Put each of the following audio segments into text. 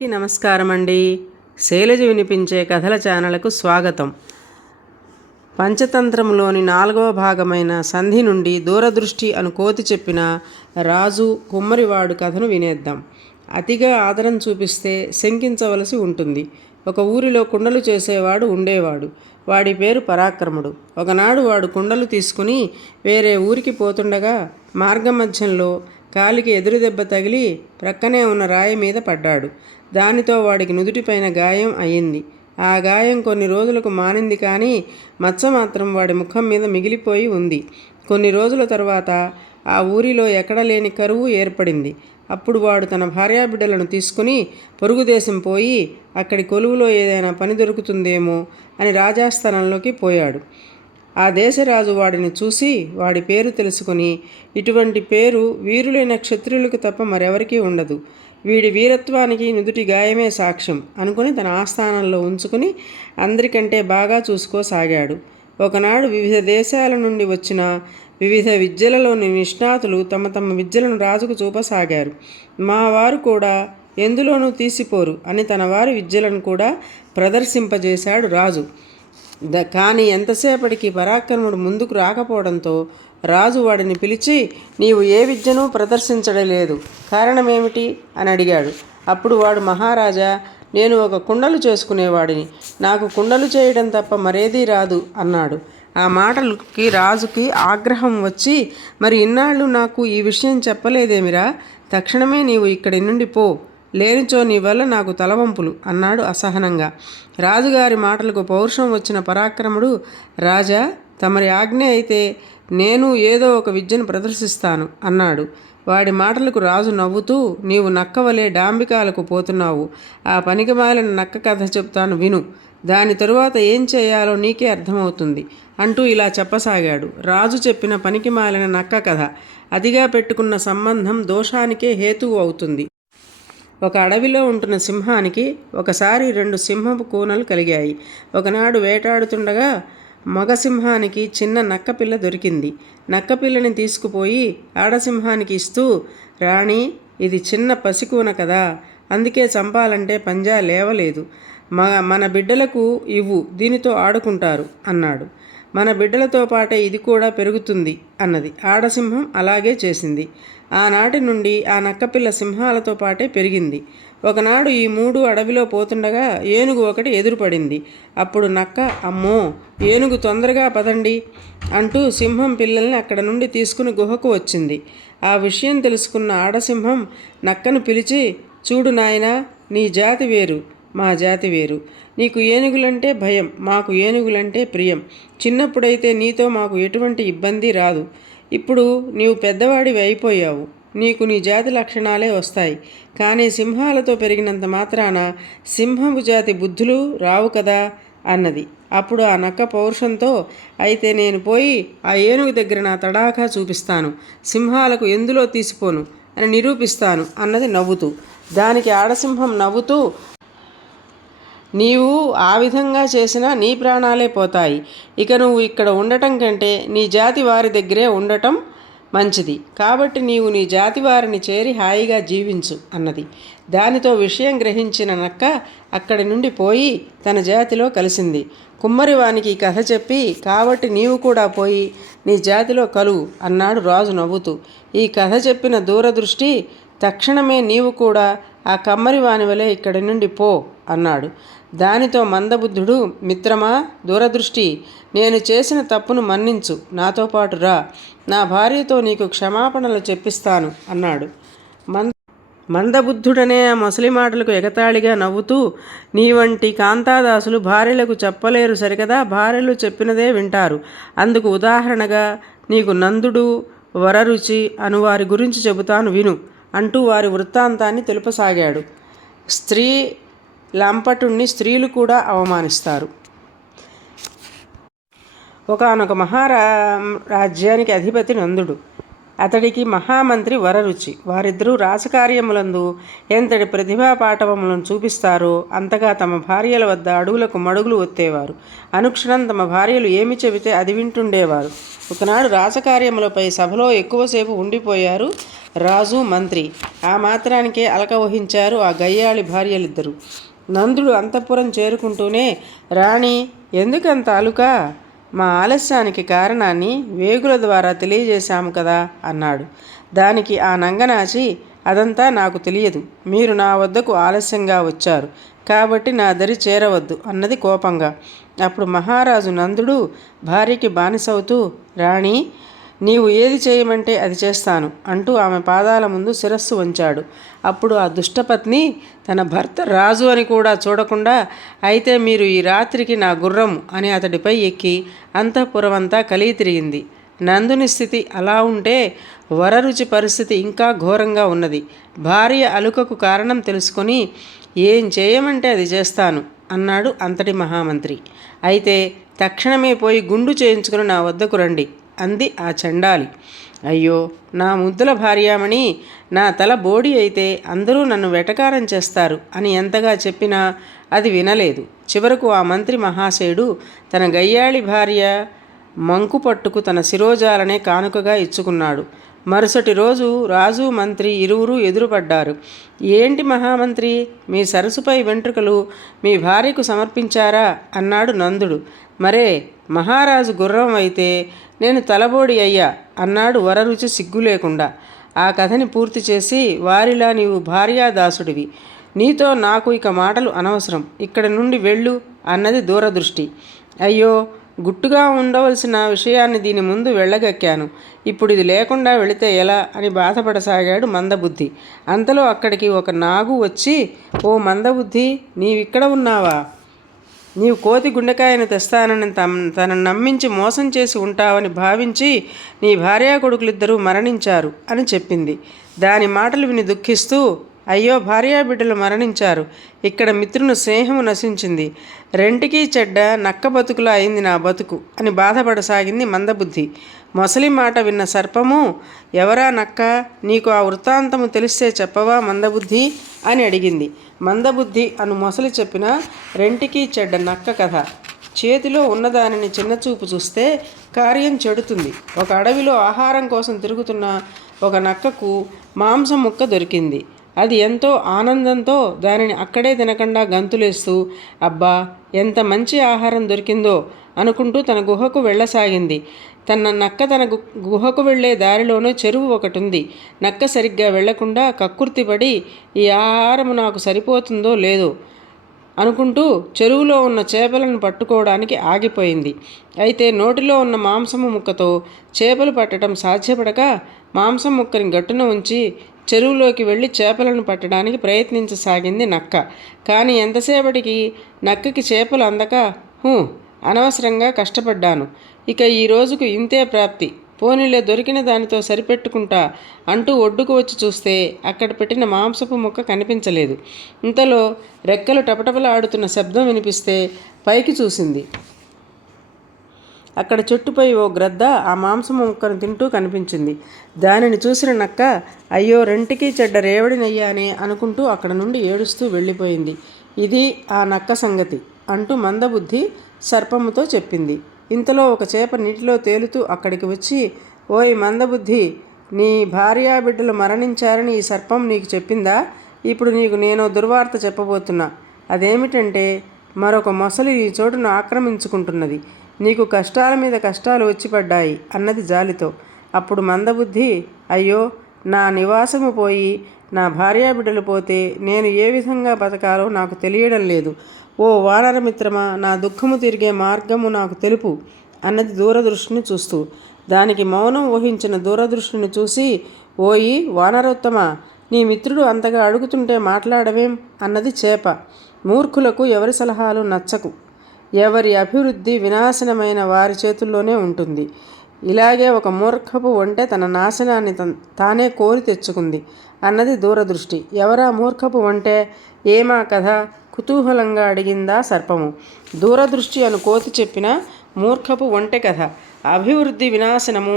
నమస్కారం అండి. శైలజ వినిపించే కథల ఛానల్కు స్వాగతం. పంచతంత్రంలోని 4వ భాగమైన సంధి నుండి దూరదృష్టి అను కోతి చెప్పిన రాజు కుమ్మరివాడు కథను వినేద్దాం. అతిగా ఆదరం చూపిస్తే శంకించవలసి ఉంటుంది. ఒక ఊరిలో కుండలు చేసేవాడు ఉండేవాడు. వాడి పేరు పరాక్రముడు. ఒకనాడు వాడు కుండలు తీసుకుని వేరే ఊరికి పోతుండగా మార్గమధ్యంలో కాలికి ఎదురు దెబ్బ తగిలి ప్రక్కనే ఉన్న రాయి మీద పడ్డాడు. దానితో వాడికి నుదుటిపైన గాయం అయింది. ఆ గాయం కొన్ని రోజులకు మానింది, కానీ మచ్చ మాత్రం వాడి ముఖం మీద మిగిలిపోయి ఉంది. కొన్ని రోజుల తర్వాత ఆ ఊరిలో ఎక్కడ లేని కరువు ఏర్పడింది. అప్పుడు వాడు తన భార్యాబిడ్డలను తీసుకుని పొరుగుదేశం పోయి అక్కడి కొలువులో ఏదైనా పని దొరుకుతుందేమో అని రాజాస్థానంలోకి పోయాడు. ఆ దేశరాజు వాడిని చూసి వాడి పేరు తెలుసుకుని, ఇటువంటి పేరు వీరులైన క్షత్రియులకు తప్ప మరెవరికీ ఉండదు, వీడి వీరత్వానికి నుదుటి గాయమే సాక్ష్యం అనుకుని తన ఆస్థానంలో ఉంచుకుని అందరికంటే బాగా చూసుకోసాగాడు. ఒకనాడు వివిధ దేశాల నుండి వచ్చిన వివిధ విద్యలలోని నిష్ణాతులు తమ తమ విద్యలను రాజుకు చూపసాగారు. మా వారు కూడా ఎందులోనూ తీసిపోరు అని తన వారి విద్యలను కూడా ప్రదర్శింపజేశాడు రాజు. కానీ ఎంతసేపటికి పరాక్రముడు ముందుకు రాకపోవడంతో రాజు వాడిని పిలిచి, నీవు ఏ విద్యను ప్రదర్శించడలేదు, కారణమేమిటి అని అడిగాడు. అప్పుడు వాడు, మహారాజా, నేను ఒక కుండలు చేసుకునేవాడిని, నాకు కుండలు చేయడం తప్ప మరేదీ రాదు అన్నాడు. ఆ మాటలకి రాజుకి ఆగ్రహం వచ్చి, మరి ఇన్నాళ్ళు నాకు ఈ విషయం చెప్పలేదేమిరా, తక్షణమే నీవు ఇక్కడి నుండి పో, లేనిచో నీ వల్ల నాకు తలవంపులు అన్నాడు అసహనంగా. రాజుగారి మాటలకు పౌరుషం వచ్చిన పరాక్రముడు, రాజా, తమరి ఆజ్ఞ అయితే నేను ఏదో ఒక విద్యను ప్రదర్శిస్తాను అన్నాడు. వాడి మాటలకు రాజు నవ్వుతూ, నీవు నక్కవలే డాంబికాలకు పోతున్నావు, ఆ పనికిమాలిన నక్క కథ చెప్తాను విను, దాని తరువాత ఏం చేయాలో నీకే అర్థమవుతుంది అంటూ ఇలా చెప్పసాగాడు. రాజు చెప్పిన పనికిమాలిన నక్క కథ. అతిగా పెట్టుకున్న సంబంధం దోషానికే హేతువు అవుతుంది. ఒక అడవిలో ఉంటున్న సింహానికి ఒకసారి 2 సింహపు కూనలు కలిగాయి. ఒకనాడు వేటాడుతుండగా మగసింహానికి చిన్న నక్కపిల్ల దొరికింది. నక్కపిల్లని తీసుకుపోయి ఆడసింహానికి ఇస్తూ, రాణి, ఇది చిన్న పసికూన కదా, అందుకే చంపాలంటే పంజా లేవలేదు, మన బిడ్డలకు ఇవ్వు, దీనితో ఆడుకుంటారు అన్నాడు. మన బిడ్డలతో పాటే ఇది కూడా పెరుగుతుంది అన్నది. ఆడసింహం అలాగే చేసింది. ఆనాటి నుండి ఆ నక్కపిల్ల సింహాలతో పాటే పెరిగింది. ఒకనాడు ఈ 3 అడవిలో పోతుండగా ఏనుగు ఒకటి ఎదురుపడింది. అప్పుడు నక్క, అమ్మో, ఏనుగు, తొందరగా పదండి అంటూ సింహం పిల్లల్ని అక్కడ నుండి తీసుకుని గుహకు వచ్చింది. ఆ విషయం తెలుసుకున్న ఆడసింహం నక్కను పిలిచి, చూడు నాయనా, నీ జాతి వేరు, మా జాతి వేరు, నీకు ఏనుగులంటే భయం, మాకు ఏనుగులంటే ప్రియం, చిన్నప్పుడైతే నీతో మాకు ఎటువంటి ఇబ్బంది రాదు, ఇప్పుడు నీవు పెద్దవాడివి అయిపోయావు, నీకు నీ జాతి లక్షణాలే వస్తాయి, కానీ సింహాలతో పెరిగినంత మాత్రాన సింహపు జాతి బుద్ధులు రావు కదా అన్నది. అప్పుడు ఆ నక్క పౌరుషంతో, అయితే నేను పోయి ఆ ఏనుగు దగ్గర నా తడాఖా చూపిస్తాను, సింహాలకు ఎందులో తీసిపోను అని నిరూపిస్తాను అన్నది నవ్వుతూ. దానికి ఆడసింహం నవ్వుతూ, నీవు ఆ విధంగా చేసినా నీ ప్రాణాలే పోతాయి, ఇక నువ్వు ఇక్కడ ఉండటం కంటే నీ జాతి వారి దగ్గరే ఉండటం మంచిది, కాబట్టి నీవు నీ జాతి వారిని చేరి హాయిగా జీవించు అన్నది. దానితో విషయం గ్రహించిన నక్క అక్కడి నుండి పోయి తన జాతిలో కలిసింది. కుమ్మరివానికి ఈ కథ చెప్పి, కాబట్టి నీవు కూడా పోయి నీ జాతిలో కలువు అన్నాడు రాజు నవ్వుతూ. ఈ కథ చెప్పిన దూరదృష్టి, తక్షణమే నీవు కూడా ఆ కమ్మరివాని వలె ఇక్కడి నుండి పో అన్నాడు. దానితో మందబుద్ధుడు, మిత్రమా దూరదృష్టి, నేను చేసిన తప్పును మన్నించు, నాతో పాటు రా, నా భార్యతో నీకు క్షమాపణలు చెప్పిస్తాను అన్నాడు. మందబుద్ధుడనే ఆ ముసలి మాటలకు ఎగతాళిగా నవ్వుతూ, నీ వంటి కాంతాదాసులు భార్యలకు చెప్పలేరు సరికదా, భార్యలు చెప్పినదే వింటారు, అందుకు ఉదాహరణగా నీకు నందుడు, వరరుచి అను వారి గురించి చెబుతాను విను అంటూ వారి వృత్తాంతాన్ని తెలుపసాగాడు. స్త్రీ లంపటుణ్ణి స్త్రీలు కూడా అవమానిస్తారు. ఒకానొక మహారాజ్యానికి అధిపతి నందుడు. అతడికి మహామంత్రి వరరుచి. వారిద్దరూ రాజకార్యములందు ఎంతటి ప్రతిభా పాటవములను చూపిస్తారో అంతగా తమ భార్యల వద్ద అడుగులకు మడుగులు ఒత్తేవారు. అనుక్షణం తమ భార్యలు ఏమి చెబితే అది వింటుండేవారు. ఒకనాడు రాజకార్యములపై సభలో ఎక్కువసేపు ఉండిపోయారు రాజు, మంత్రి. ఆ మాత్రానికే అలక వహించారు ఆ గయ్యాళి భార్యలిద్దరూ. నందుడు అంతఃపురం చేరుకుంటూనే, రాణి, ఎందుకంత అలుక? మా ఆలస్యానికి కారణాన్ని వేగుల ద్వారా తెలియజేశాము కదా అన్నాడు. దానికి ఆ నంగనాచి, అదంతా నాకు తెలియదు. మీరు నా వద్దకు ఆలస్యంగా వచ్చారు కాబట్టి నా దరి చేరవద్దు అన్నది కోపంగా. అప్పుడు మహారాజు నందుడు భార్యకి బానిసవుతూ, రాణి, నీవు ఏది చేయమంటే అది చేస్తాను అంటూ ఆమె పాదాల ముందు శిరస్సు వంచాడు. అప్పుడు ఆ దుష్టపత్ని తన భర్త రాజు అని కూడా చూడకుండా, అయితే మీరు ఈ రాత్రికి నా గుర్రము అని అతడిపై ఎక్కి అంతఃపురమంతా కలిగి తిరిగింది. నందుని స్థితి అలా ఉంటే వరరుచి పరిస్థితి ఇంకా ఘోరంగా ఉన్నది. భార్య అలుకకు కారణం తెలుసుకొని, ఏం చేయమంటే అది చేస్తాను అన్నాడు అంతటి మహామంత్రి. అయితే తక్షణమే పోయి గుండు చేయించుకుని నా వద్దకు రండి అంది ఆ చండాలి. అయ్యో, నా ముద్దుల భార్యామణి, నా తల బోడి అయితే అందరూ నన్ను వెటకారం చేస్తారు అని ఎంతగా చెప్పినా అది వినలేదు. చివరకు ఆ మంత్రి మహాశయుడు తన గయ్యాళి భార్య మంకు పట్టుకు తన శిరోజాలనే కానుకగా ఇచ్చుకున్నాడు. మరుసటి రోజు రాజు, మంత్రి ఇరువురు ఎదురుపడ్డారు. ఏంటి మహామంత్రి, మీ సరసుపై వెంట్రుకలు మీ భార్యకు సమర్పించారా అన్నాడు నందుడు. మరే, మహారాజు గుర్రం అయితే నేను తలబోడి అయ్యా అన్నాడు వరరుచి సిగ్గు లేకుండా. ఆ కథని పూర్తి చేసి, వారిలా నీవు భార్యాదాసుడివి, నీతో నాకు ఇక మాటలు అనవసరం, ఇక్కడి నుండి వెళ్ళు అన్నది దూరదృష్టి. అయ్యో, గుట్టుగా ఉండవలసిన విషయాన్ని దీని ముందు వెళ్ళగక్కాను. ఇప్పుడు ఇది లేకుండా వెళితే ఎలా అని బాధపడసాగాడు మందబుద్ధి. అంతలో అక్కడికి ఒక నాగు వచ్చి, ఓ మందబుద్ధి, నీవిక్కడ ఉన్నావా? నీవు కోతి గుండెకాయను తెస్తానని తనను నమ్మించి మోసం చేసి ఉంటావని భావించి నీ భార్యా కొడుకులిద్దరూ మరణించారు అని చెప్పింది. దాని మాటలు విని దుఃఖిస్తూ, అయ్యో, భార్యా బిడ్డలు మరణించారు, ఇక్కడ మిత్రుని స్నేహము నశించింది, రెంటికి చెడ్డ నక్క బతుకులా అయింది నా బతుకు అని బాధపడసాగింది మందబుద్ధి. మొసలి మాట విన్న సర్పము, ఎవరా నక్క, నీకు ఆ వృత్తాంతము తెలిస్తే చెప్పవా మందబుద్ధి అని అడిగింది. మందబుద్ధి అను మొసలి చెప్పిన రెంటికి చెడ్డ నక్క కథ. చేతిలో ఉన్నదానిని చిన్నచూపు చూస్తే కార్యం చెడుతుంది. ఒక అడవిలో ఆహారం కోసం తిరుగుతున్న ఒక నక్కకు మాంసం ముక్క దొరికింది. అది ఎంతో ఆనందంతో దానిని అక్కడే తినకుండా గంతులేస్తూ, అబ్బా, ఎంత మంచి ఆహారం దొరికిందో అనుకుంటూ తన గుహకు వెళ్ళసాగింది. తన గుహకు వెళ్ళే దారిలోనే చెరువు ఒకటి ఉంది. నక్క సరిగ్గా వెళ్లకుండా కక్కుర్తిపడి, ఈ ఆహారము నాకు సరిపోతుందో లేదో అనుకుంటూ చెరువులో ఉన్న చేపలను పట్టుకోవడానికి ఆగిపోయింది. అయితే నోటిలో ఉన్న మాంసము ముక్కతో చేపలు పట్టడం సాధ్యపడక మాంసం ముక్కని గట్టున ఉంచి చెరువులోకి వెళ్ళి చేపలను పట్టడానికి ప్రయత్నించసాగింది నక్క. కానీ ఎంతసేపటికి నక్కకి చేపలు అందక, అనవసరంగా కష్టపడ్డాను, ఇక ఈ రోజుకు ఇంతే ప్రాప్తి, పోనీలే దొరికిన దానితో సరిపెట్టుకుంటా అంటూ ఒడ్డుకు వచ్చి చూస్తే అక్కడ పెట్టిన మాంసపు ముక్క కనిపించలేదు. ఇంతలో రెక్కలు టపటపలాడుతున్న శబ్దం వినిపిస్తే పైకి చూసింది. అక్కడ చెట్టుపై ఓ గ్రద్ద ఆ మాంసము ముక్కను తింటూ కనిపించింది. దానిని చూసిన నక్క, అయ్యో, రెంటికి చెడ్డ రేవడినయ్యానే అనుకుంటూ అక్కడ నుండి ఏడుస్తూ వెళ్ళిపోయింది. ఇది ఆ నక్క సంగతి అంటూ మందబుద్ధి సర్పముతో చెప్పింది. ఇంతలో ఒక చేప నీటిలో తేలుతూ అక్కడికి వచ్చి, ఓయ్ మందబుద్ధి, నీ భార్యా బిడ్డలు మరణించారని ఈ సర్పం నీకు చెప్పిందా? ఇప్పుడు నీకు నేను దుర్వార్త చెప్పబోతున్నా. అదేమిటంటే, మరొక మొసలి ఈ చోటును ఆక్రమించుకుంటున్నది. నీకు కష్టాల మీద కష్టాలు వచ్చి పడ్డాయి అన్నది జాలితో. అప్పుడు మందబుద్ధి, అయ్యో, నా నివాసము పోయి నా భార్యా బిడ్డలు పోతే నేను ఏ విధంగా బతకాలో నాకు తెలియడం లేదు. ఓ వానరమిత్రమా, నా దుఃఖము తిరిగే మార్గము నాకు తెలుపు అన్నది దూరదృష్టిని చూస్తూ. దానికి మౌనం వహించిన దూరదృష్టిని చూసి, ఓయి వానరోత్తమా, నీ మిత్రుడు అంతగా అడుగుతుంటే మాట్లాడవేం అన్నది చేప. మూర్ఖులకు ఎవరి సలహాలు నచ్చకు. ఎవరి అభివృద్ధి వినాశనమైన వారి చేతుల్లోనే ఉంటుంది. ఇలాగే ఒక మూర్ఖపు ఒంటె తన నాశనాన్ని తానే కోరి తెచ్చుకుంది అన్నది దూరదృష్టి. ఎవరా మూర్ఖపు ఒంటె, ఏమా కథ కుతూహలంగా అడిగిందా సర్పము. దూరదృష్టి అను కోతి చెప్పిన మూర్ఖపు ఒంటె కథ. అభివృద్ధి వినాశనము,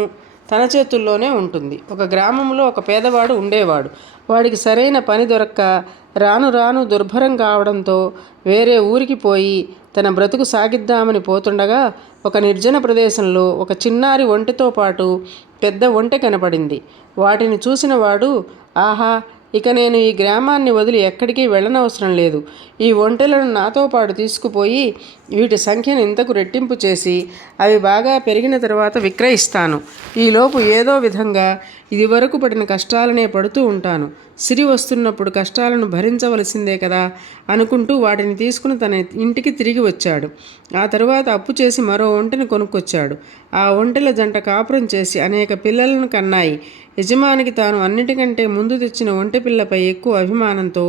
తన చేతుల్లోనే ఉంటుంది. ఒక గ్రామంలో ఒక పేదవాడు ఉండేవాడు. వాడికి సరైన పని దొరక్క రాను రాను దుర్భరం కావడంతో వేరే ఊరికి పోయి తన బ్రతుకు సాగిద్దామని పోతుండగా ఒక నిర్జన ప్రదేశంలో ఒక చిన్నారి ఒంటెతో పాటు పెద్ద ఒంటె కనపడింది. వాటిని చూసిన వాడు, ఆహా, ఇక నేను ఈ గ్రామాన్ని వదిలి ఎక్కడికి వెళ్ళనవసరం లేదు. ఈ ఒంటెలను నాతో పాటు తీసుకుపోయి వీటి సంఖ్యను ఇంతకు రెట్టింపు చేసి అవి బాగా పెరిగిన తర్వాత విక్రయిస్తాను. ఈలోపు ఏదో విధంగా ఇదివరకు పడిన కష్టాలనే పడుతూ ఉంటాను. సిరి వస్తున్నప్పుడు కష్టాలను భరించవలసిందే కదా అనుకుంటూ వాటిని తీసుకుని తన ఇంటికి తిరిగి వచ్చాడు. ఆ తరువాత అప్పు చేసి మరో ఒంటెను కొనుక్కొచ్చాడు. ఆ ఒంటెల జంట కాపురం చేసి అనేక పిల్లలను కన్నాయి. యజమానికి తాను అన్నిటికంటే ముందు తెచ్చిన ఒంటె పిల్లపై ఎక్కువ అభిమానంతో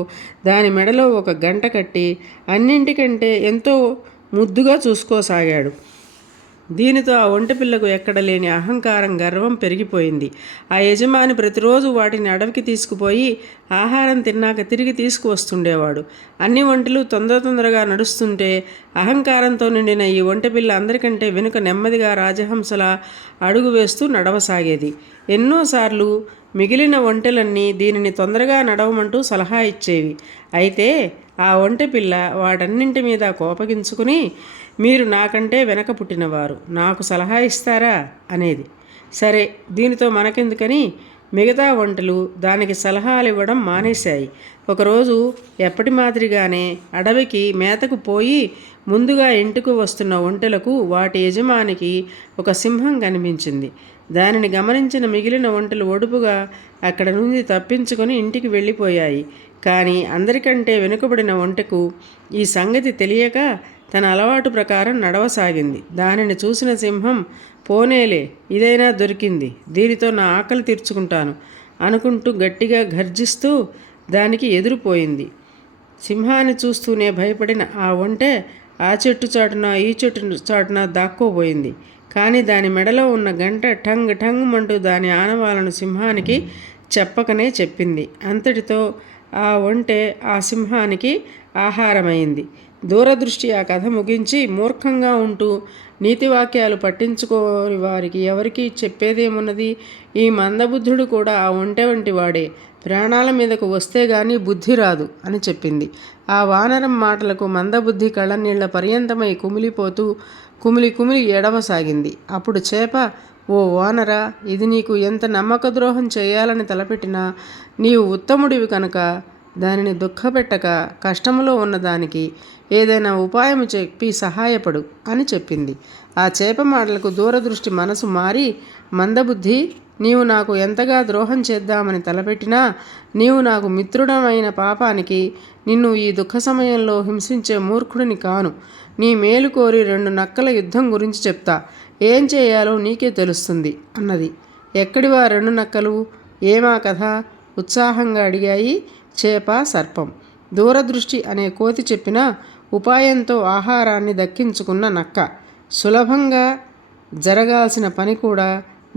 దాని మెడలో ఒక గంట కట్టి అన్నింటికంటే ఎంతో ముద్దుగా చూసుకోసాగాడు. దీనితో ఆ ఒంటె పిల్లకు ఎక్కడ లేని అహంకారం, గర్వం పెరిగిపోయింది. ఆ యజమాని ప్రతిరోజు వాటిని అడవికి తీసుకుపోయి ఆహారం తిన్నాక తిరిగి తీసుకువస్తుండేవాడు. అన్ని ఒంటెలు తొందరగా నడుస్తుంటే అహంకారంతో నిండిన ఈ ఒంటె పిల్ల అందరికంటే వెనుక నెమ్మదిగా రాజహంసలా అడుగు వేస్తూ నడవసాగేది. ఎన్నోసార్లు మిగిలిన ఒంటెలన్నీ దీనిని తొందరగా నడవమంటూ సలహా ఇచ్చేవి. అయితే ఆ ఒంటె పిల్ల వాటన్నింటి మీద కోపగించుకుని, మీరు నాకంటే వెనక పుట్టినవారు, నాకు సలహా ఇస్తారా అనేది. సరే, దీనితో మనకెందుకని మిగతా ఒంటెలు దానికి సలహాలు ఇవ్వడం మానేశాయి. ఒకరోజు ఎప్పటి మాదిరిగానే అడవికి మేతకు పోయి ముందుగా ఇంటికి వస్తున్న ఒంటెలకు వాటి యజమానికి ఒక సింహం కనిపించింది. దానిని గమనించిన మిగిలిన ఒంటెలు ఒడుపుగా అక్కడ నుండి తప్పించుకొని ఇంటికి వెళ్ళిపోయాయి. కానీ అందరికంటే వెనుకబడిన ఒంటెకు ఈ సంగతి తెలియక తన అలవాటు ప్రకారం నడవసాగింది. దానిని చూసిన సింహం, పోనేలే, ఇదైనా దొరికింది, దీనితో నా ఆకలి తీర్చుకుంటాను అనుకుంటూ గట్టిగా గర్జిస్తూ దానికి ఎదురుపోయింది. సింహాన్ని చూస్తూనే భయపడిన ఆ ఒంటె ఆ చెట్టు చాటున ఈ చెట్టు చాటున దాక్కోబోయింది. కానీ దాని మెడలో ఉన్న గంట టంగ్ టంగ్ మంటూ దాని ఆనవాలను సింహానికి చెప్పకనే చెప్పింది. అంతటితో ఆ ఒంటె ఆ సింహానికి ఆహారమైంది. దూరదృష్టి ఆ కథ ముగించి, మూర్ఖంగా ఉంటూ నీతివాక్యాలు పట్టించుకోని వారికి ఎవరికి చెప్పేదేమున్నది? ఈ మందబుద్ధుడు కూడా ఆ ఒంటె వంటి వాడే, ప్రాణాల మీదకు వస్తే గాని బుద్ధి రాదు అని చెప్పింది. ఆ వానరం మాటలకు మందబుద్ధి కళ్ళనీళ్ల పర్యంతమై కుమిలిపోతూ కుమిలి ఏడవసాగింది. అప్పుడు చేప, ఓ వానరా, ఇది నీకు ఎంత నమ్మక ద్రోహం చేయాలని తలపెట్టినా నీవు ఉత్తముడివి కనుక దానిని దుఃఖపెట్టక కష్టంలో ఉన్నదానికి ఏదైనా ఉపాయం చెప్పి సహాయపడు అని చెప్పింది. ఆ చేప మాటలకు దూరదృష్టి మనసు మారి, మందబుద్ధి, నీవు నాకు ఎంతగా ద్రోహం చేద్దామని తలపెట్టినా నీవు నాకు మిత్రుడమైన పాపానికి నిన్ను ఈ దుఃఖ సమయంలో హింసించే మూర్ఖుడిని కాను. నీ మేలు కోరి 2 నక్కల యుద్ధం గురించి చెప్తా, ఏం చేయాలో నీకే తెలుస్తుంది అన్నది. ఎక్కడివా 2 నక్కలు, ఏమా కథ ఉత్సాహంగా అడిగాయి చేప, సర్పం. దూరదృష్టి అనే కోతి చెప్పిన ఉపాయంతో ఆహారాన్ని దక్కించుకున్న నక్క. సులభంగా జరగాల్సిన పని కూడా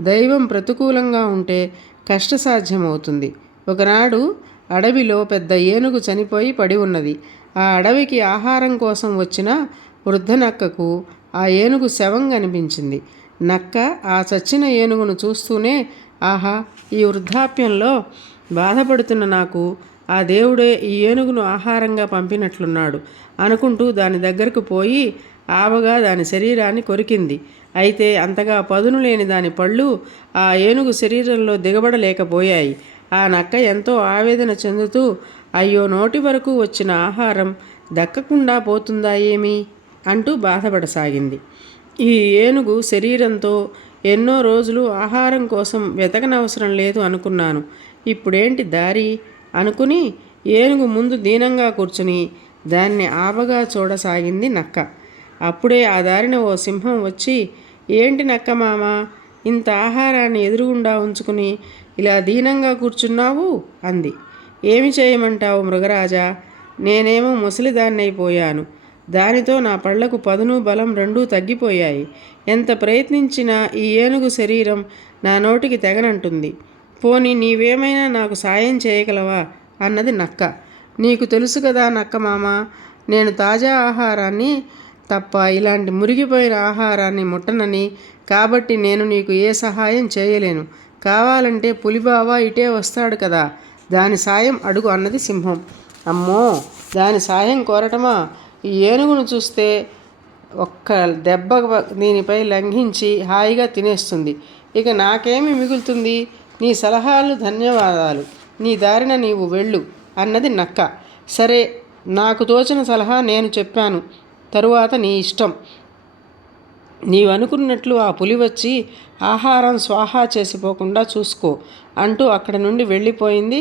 దైవం ప్రతికూలంగా ఉంటే కష్టసాధ్యమవుతుంది. ఒకనాడు అడవిలో పెద్ద ఏనుగు చనిపోయి పడి ఉన్నది. ఆ అడవికి ఆహారం కోసం వచ్చిన వృద్ధ నక్కకు ఆ ఏనుగు శవం కనిపించింది. నక్క ఆ చచ్చిన ఏనుగును చూస్తూనే, ఆహా, ఈ వృద్ధాప్యంలో బాధపడుతున్న నాకు ఆ దేవుడే ఈ ఏనుగును ఆహారంగా పంపినట్లున్నాడు అనుకుంటూ దాని దగ్గరకు పోయి ఆవగా దాని శరీరాన్ని కొరికింది. అయితే అంతగా పదును లేని దాని పళ్ళు ఆ ఏనుగు శరీరంలో దిగబడలేకపోయాయి. ఆ నక్క ఎంతో ఆవేదన చెందుతూ, అయ్యో, నోటి వరకు వచ్చిన ఆహారం దక్కకుండా పోతుందా ఏమి అంటూ బాధపడసాగింది. ఈ ఏనుగు శరీరంతో ఎన్నో రోజులు ఆహారం కోసం వెతకనవసరం లేదు అనుకున్నాను, ఇప్పుడేంటి దారి అనుకుని ఏనుగు ముందు దీనంగా కూర్చుని దాన్ని ఆబగా చూడసాగింది నక్క. అప్పుడే ఆ దారిన ఓ సింహం వచ్చి, ఏంటి నక్క మామ, ఇంత ఆహారాన్ని ఎదురుగుండా ఉంచుకుని ఇలా దీనంగా కూర్చున్నావు అంది. ఏమి చేయమంటావు మృగరాజా, నేనేమో ముసలిదాన్నైపోయాను. దానితో నా పళ్లకు పదును బలం రెండూ తగ్గిపోయాయి. ఎంత ప్రయత్నించినా ఈ ఏనుగు శరీరం నా నోటికి తెగనంటుంది. పోనీ నీవేమైనా నాకు సాయం చేయగలవా అన్నది నక్క. నీకు తెలుసు కదా నక్క మామ, నేను తాజా ఆహారాన్ని తప్ప ఇలాంటి మురిగిపోయిన ఆహారాన్ని ముట్టనని. కాబట్టి నేను నీకు ఏ సహాయం చేయలేను. కావాలంటే పులిబావ ఇటే వస్తాడు కదా, దాని సాయం అడుగు అన్నది సింహం. అమ్మో, దాని సాయం కోరటమా? ఈ ఏనుగును చూస్తే ఒక్క దెబ్బ దీనిపై లంఘించి హాయిగా తినేస్తుంది. ఇక నాకేమి మిగులుతుంది? నీ సలహాలు ధన్యవాదాలు. నీ దారిన నీవు వెళ్ళు అన్నది నక్క. సరే, నాకు తోచిన సలహా నేను చెప్పాను, తరువాత నీ ఇష్టం. నీవనుకున్నట్లు ఆ పులి వచ్చి ఆహారం స్వాహా చేసిపోకుండా చూసుకో అంటూ అక్కడ నుండి వెళ్ళిపోయింది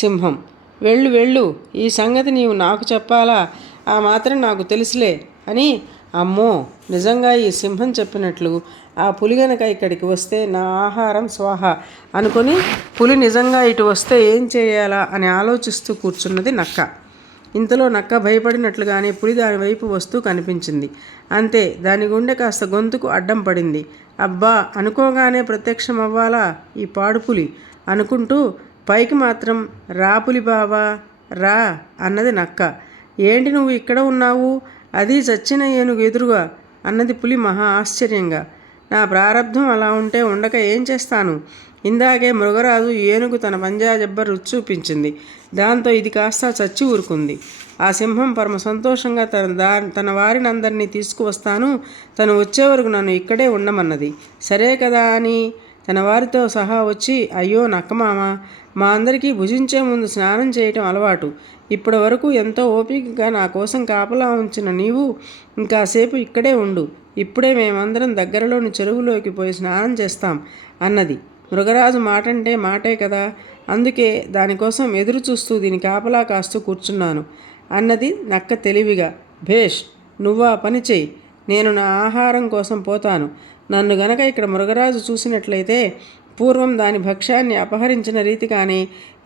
సింహం. వెళ్ళు వెళ్ళు, ఈ సంగతి నీవు నాకు చెప్పాలా? ఆ మాత్రం నాకు తెలుసులే అని. అమ్మో, నిజంగా ఈ సింహం చెప్పినట్లు ఆ పులి గనక ఇక్కడికి వస్తే నా ఆహారం స్వాహ అనుకొని పులి నిజంగా ఇటు వస్తే ఏం చేయాలా అని ఆలోచిస్తూ కూర్చున్నది నక్క. ఇంతలో నక్క భయపడినట్లుగానే పులి దాని వైపు వస్తూ కనిపించింది. అంతే, దాని గుండె కాస్త గొంతుకు అడ్డం పడింది. అబ్బా, అనుకోగానే ప్రత్యక్షమవ్వాలా ఈ పాడుపులి అనుకుంటూ పైకి మాత్రం రా పులి బావా రా అన్నది నక్క. ఏంటి నువ్వు ఇక్కడ ఉన్నావు? అది చచ్చిన ఏనుగు ఎదురుగా అన్నది పులి మహా ఆశ్చర్యంగా. నా ప్రారంధం అలా ఉంటే ఉండక ఏం చేస్తాను? ఇందాకే మృగరాజు ఏనుగు తన పంజా జబ్బ రుచి చూపించింది. దాంతో ఇది కాస్త చచ్చి ఊరుకుంది. ఆ సింహం పరమ సంతోషంగా తన వారినందరినీ తీసుకువస్తాను, తను వచ్చే వరకు నన్ను ఇక్కడే ఉండమన్నది. సరే కదా అని తన వారితో సహా వచ్చి, అయ్యో నక్కమామ, మా అందరికీ భుజించే ముందు స్నానం చేయటం అలవాటు. ఇప్పటి వరకు ఎంతో ఓపికగా నా కోసం కాపలా ఉంచిన నీవు ఇంకాసేపు ఇక్కడే ఉండు. ఇప్పుడే మేమందరం దగ్గరలోని చెరువులోకి పోయి స్నానం చేస్తాం అన్నది. మృగరాజు మాటంటే మాటే కదా, అందుకే దానికోసం ఎదురు చూస్తూ దీని కాపలా కాస్తూ కూర్చున్నాను అన్నది నక్క తెలివిగా. భేష్, నువ్వా పని చెయ్యి, నేను నా ఆహారం కోసం పోతాను. నన్ను గనక ఇక్కడ మృగరాజు చూసినట్లయితే పూర్వం దాని భక్ష్యాన్ని అపహరించిన రీతి కానీ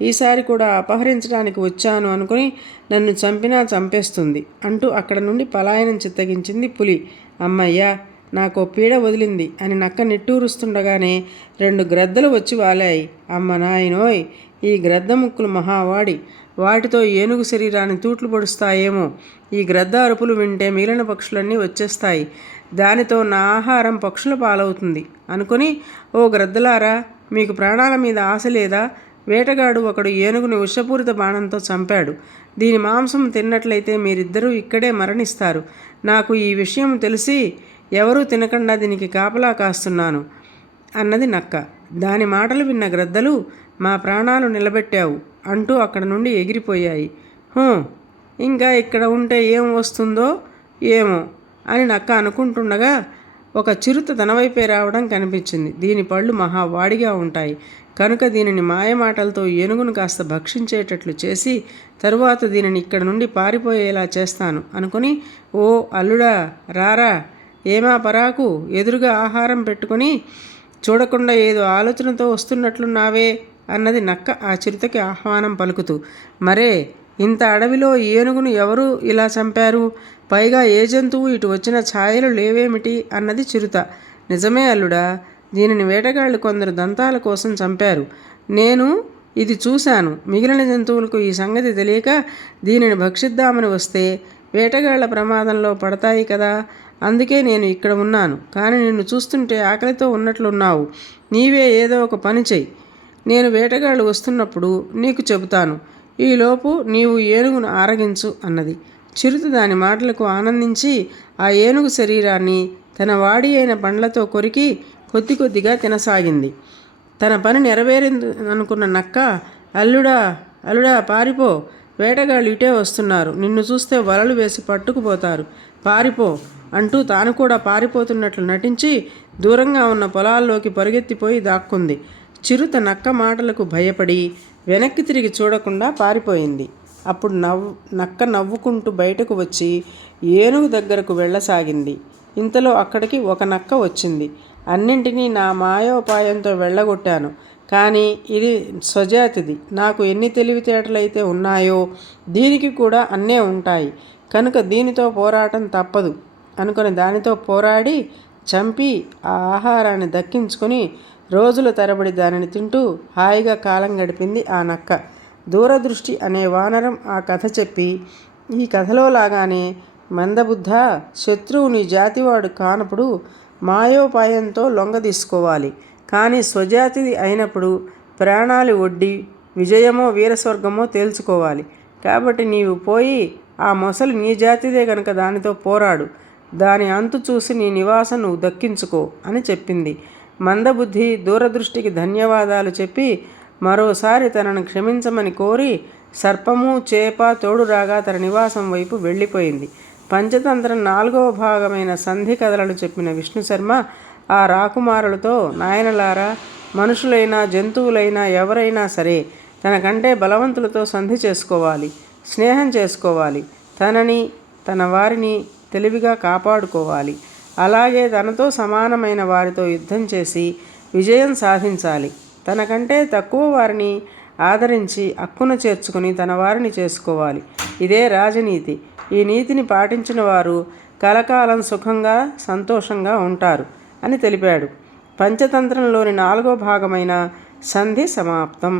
ఈసారి కూడా అపహరించడానికి వచ్చాను అనుకుని నన్ను చంపినా చంపేస్తుంది అంటూ అక్కడ నుండి పలాయనం చిత్తగించింది పులి. అమ్మయ్యా, నాకు పీడ వదిలింది అని నక్క నిట్టూరుస్తుండగానే 2 గ్రద్దలు వచ్చి వాలాయి. అమ్మ నాయనోయ్, ఈ గ్రద్ద ముక్కులు మహావాడి, వాటితో ఏనుగు శరీరాన్ని తూట్లు పొడుస్తాయేమో. ఈ గ్రద్ద అరుపులు వింటే మిగిలిన పక్షులన్నీ వచ్చేస్తాయి, దానితో నా ఆహారం పక్షుల పాలవుతుంది అనుకుని, ఓ గ్రద్దలారా, మీకు ప్రాణాల మీద ఆశ లేదా? వేటగాడు ఒకడు ఏనుగుని విషపూరిత బాణంతో చంపాడు. దీని మాంసం తిన్నట్లయితే మీరిద్దరూ ఇక్కడే మరణిస్తారు. నాకు ఈ విషయం తెలిసి ఎవరూ తినకుండా దీనికి కాపలా కాస్తున్నాను అన్నది నక్క. దాని మాటలు విన్న గ్రద్దలు, మా ప్రాణాలు నిలబెట్టావు అంటూ అక్కడ నుండి ఎగిరిపోయాయి. ఇంకా ఇక్కడ ఉంటే ఏం వస్తుందో ఏమో అని నక్క అనుకుంటుండగా ఒక చిరుత తన వైపే రావడం కనిపించింది. దీని పళ్ళు మహావాడిగా ఉంటాయి కనుక దీనిని మాయమాటలతో ఏనుగును కాస్త భక్షించేటట్లు చేసి తరువాత దీనిని ఇక్కడ నుండి పారిపోయేలా చేస్తాను అనుకుని, ఓ అల్లుడా రారా, ఏమా పరాకు, ఎదురుగా ఆహారం పెట్టుకొని చూడకుండా ఏదో ఆలోచనతో వస్తున్నట్లున్నావే అన్నది నక్క ఆ చిరుతకి ఆహ్వానం పలుకుతూ. మరే, ఇంత అడవిలో ఏనుగును ఎవరు ఇలా చంపారు? పైగా ఏ జంతువు ఇటు వచ్చిన ఛాయలు లేవేమిటి అన్నది చిరుత. నిజమే అల్లుడా, దీనిని వేటగాళ్ళు కొందరు దంతాల కోసం చంపారు. నేను ఇది చూశాను. మిగిలిన జంతువులకు ఈ సంగతి తెలియక దీనిని భక్షిద్దామని వస్తే వేటగాళ్ల ప్రమాదంలో పడతాయి కదా, అందుకే నేను ఇక్కడ ఉన్నాను. కానీ నిన్ను చూస్తుంటే ఆకలితో ఉన్నట్లున్నావు. నీవే ఏదో ఒక పని చెయ్యి. నేను వేటగాళ్ళు వస్తున్నప్పుడు నీకు చెబుతాను. ఈలోపు నీవు ఏనుగును ఆరగించు అన్నది. చిరుత దాని మాటలకు ఆనందించి ఆ ఏనుగు శరీరాన్ని తన వాడి అయిన పండ్లతో కొరికి కొద్ది కొద్దిగా తినసాగింది. తన పని నెరవేరింది అనుకున్న నక్క, అల్లుడా అల్లుడా పారిపో, వేటగాళ్ళు ఇటే వస్తున్నారు, నిన్ను చూస్తే వలలు వేసి పట్టుకుపోతారు, పారిపో అంటూ తాను కూడా పారిపోతున్నట్లు నటించి దూరంగా ఉన్న పొలాల్లోకి పరుగెత్తిపోయి దాక్కుంది. చిరుత నక్క మాటలకు భయపడి వెనక్కి తిరిగి చూడకుండా పారిపోయింది. అప్పుడు నక్క నవ్వుకుంటూ బయటకు వచ్చి ఏనుగు దగ్గరకు వెళ్ళసాగింది. ఇంతలో అక్కడికి ఒక నక్క వచ్చింది. అన్నింటినీ నా మాయోపాయంతో వెళ్ళగొట్టాను, కానీ ఇది స్వజాతిది. నాకు ఎన్ని తెలివితేటలైతే ఉన్నాయో దీనికి కూడా అన్నే ఉంటాయి కనుక దీనితో పోరాటం తప్పదు అనుకుని దానితో పోరాడి చంపి ఆ ఆహారాన్ని దక్కించుకొని రోజుల తరబడి దానిని తింటూ హాయిగా కాలం గడిపింది ఆ నక్క. దూరదృష్టి అనే వానరం ఆ కథ చెప్పి, ఈ కథలో లాగానే మందబుద్ధ, శత్రువు నీ జాతివాడు కానప్పుడు మాయోపాయంతో లొంగదీసుకోవాలి. కానీ స్వజాతిది అయినప్పుడు ప్రాణాలు ఒడ్డి విజయమో వీరస్వర్గమో తేల్చుకోవాలి. కాబట్టి నీవు పోయి ఆ మొసలి నీ జాతిదే గనుక దానితో పోరాడు. దాని అంతు చూసి నీ నివాసం నువ్వు దక్కించుకో అని చెప్పింది. మందబుద్ధి దూరదృష్టికి ధన్యవాదాలు చెప్పి మరోసారి తనను క్షమించమని కోరి సర్పము చేప తోడురాగా తన నివాసం వైపు వెళ్ళిపోయింది. పంచతంత్రం 4వ భాగమైన సంధి కథలను చెప్పిన విష్ణుశర్మ ఆ రాకుమారులతో, నాయనలారా, మనుషులైనా జంతువులైనా ఎవరైనా సరే తనకంటే బలవంతులతో సంధి చేసుకోవాలి, స్నేహం చేసుకోవాలి, తనని తన వారిని తెలివిగా కాపాడుకోవాలి. అలాగే తనతో సమానమైన వారితో యుద్ధం చేసి విజయం సాధించాలి. తనకంటే తక్కువ వారిని ఆదరించి అక్కున చేర్చుకుని తన వారిని చేసుకోవాలి. ఇదే రాజనీతి. ఈ నీతిని పాటించిన వారు కలకాలం సుఖంగా సంతోషంగా ఉంటారు అని తెలిపాడు. పంచతంత్రంలోని 4వ భాగమైన సంధి సమాప్తం.